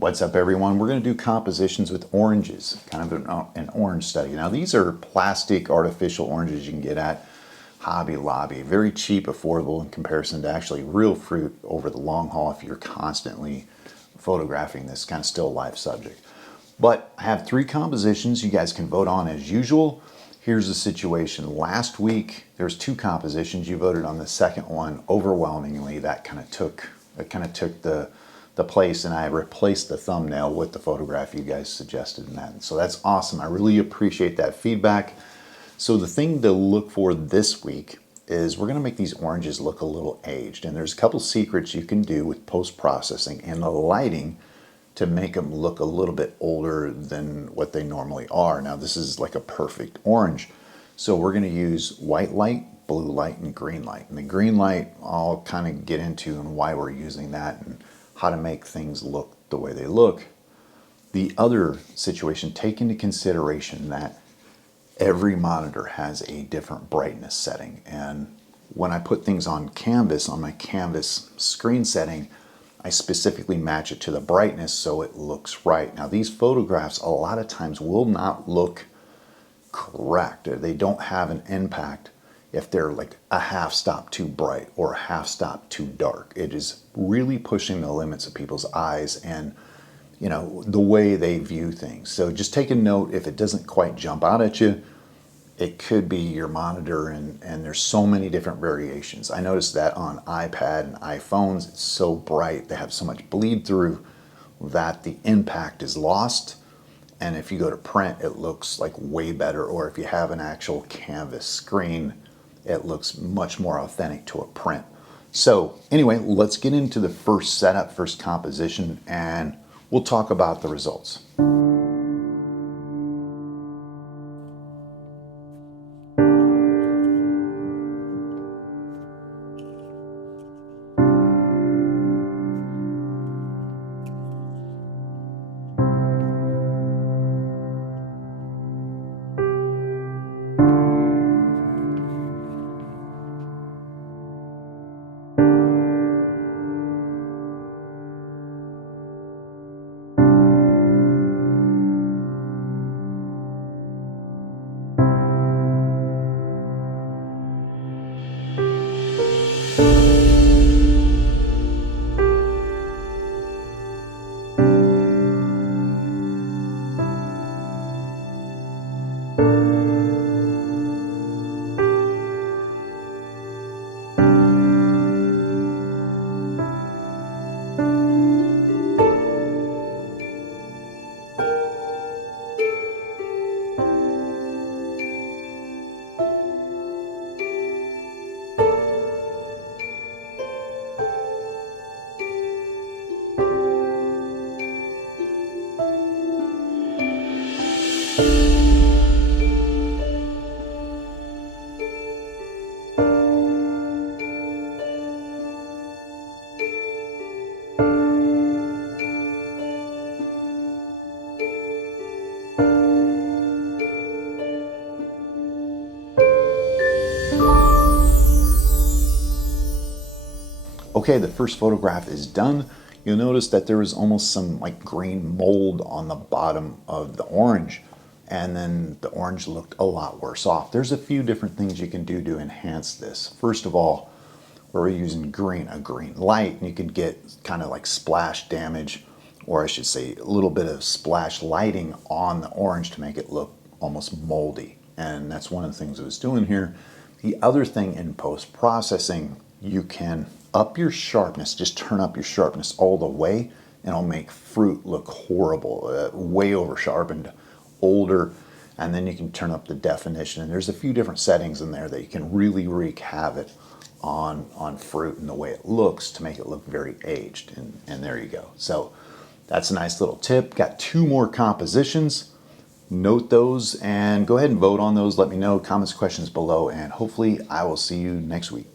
What's up, everyone? We're going to do compositions with oranges, kind of an orange study. Now, these are plastic artificial oranges you can get at Hobby Lobby. Very cheap, affordable in comparison to actually real fruit over the long haul if you're constantly photographing this kind of still life subject. But I have 3 compositions you guys can vote on as usual. Here's the situation. Last week, there's 2 compositions. You voted on the second one overwhelmingly. That kind of took the place, and I replaced the thumbnail with the photograph you guys suggested in that. So that's awesome. I really appreciate that feedback. So the thing to look for this week is we're going to make these oranges look a little aged, and there's a couple secrets you can do with post-processing and the lighting to make them look a little bit older than what they normally are. Now, this is like a perfect orange. So we're going to use white light, blue light, and green light. And the green light I'll kind of get into and why we're using that and how to make things look the way they look. The other situation, take into consideration that every monitor has a different brightness setting. And when I put things on canvas, on my canvas screen setting, I specifically match it to the brightness so it looks right. Now, these photographs a lot of times will not look correct. They don't have an impact if they're like a half stop too bright or a half stop too dark. It is really pushing the limits of people's eyes and, you know, the way they view things. So just take a note, if it doesn't quite jump out at you, it could be your monitor, and there's so many different variations. I noticed that on iPad and iPhones, it's so bright, they have so much bleed through that the impact is lost. And if you go to print, it looks like way better. Or if you have an actual canvas screen, it looks much more authentic to a print. So anyway, let's get into the first setup, first composition, and we'll talk about the results. Okay, the first photograph is done. You'll notice that there is almost some like green mold on the bottom of the orange, and then the orange looked a lot worse off. There's a few different things you can do to enhance this. First of all, we're using a green light, and you can get kind of like splash damage, or I should say a little bit of splash lighting on the orange to make it look almost moldy. And that's one of the things I was doing here. The other thing in post-processing, you can up your sharpness, just turn up your sharpness all the way, and it'll make fruit look horrible, way over sharpened, older. And then you can turn up the definition, and there's a few different settings in there that you can really wreak havoc on fruit and the way it looks to make it look very aged. And there you go. So that's a nice little tip. Got 2 more compositions. Note those and go ahead and vote on those. Let me know, comments, questions below, and hopefully I will see you next week.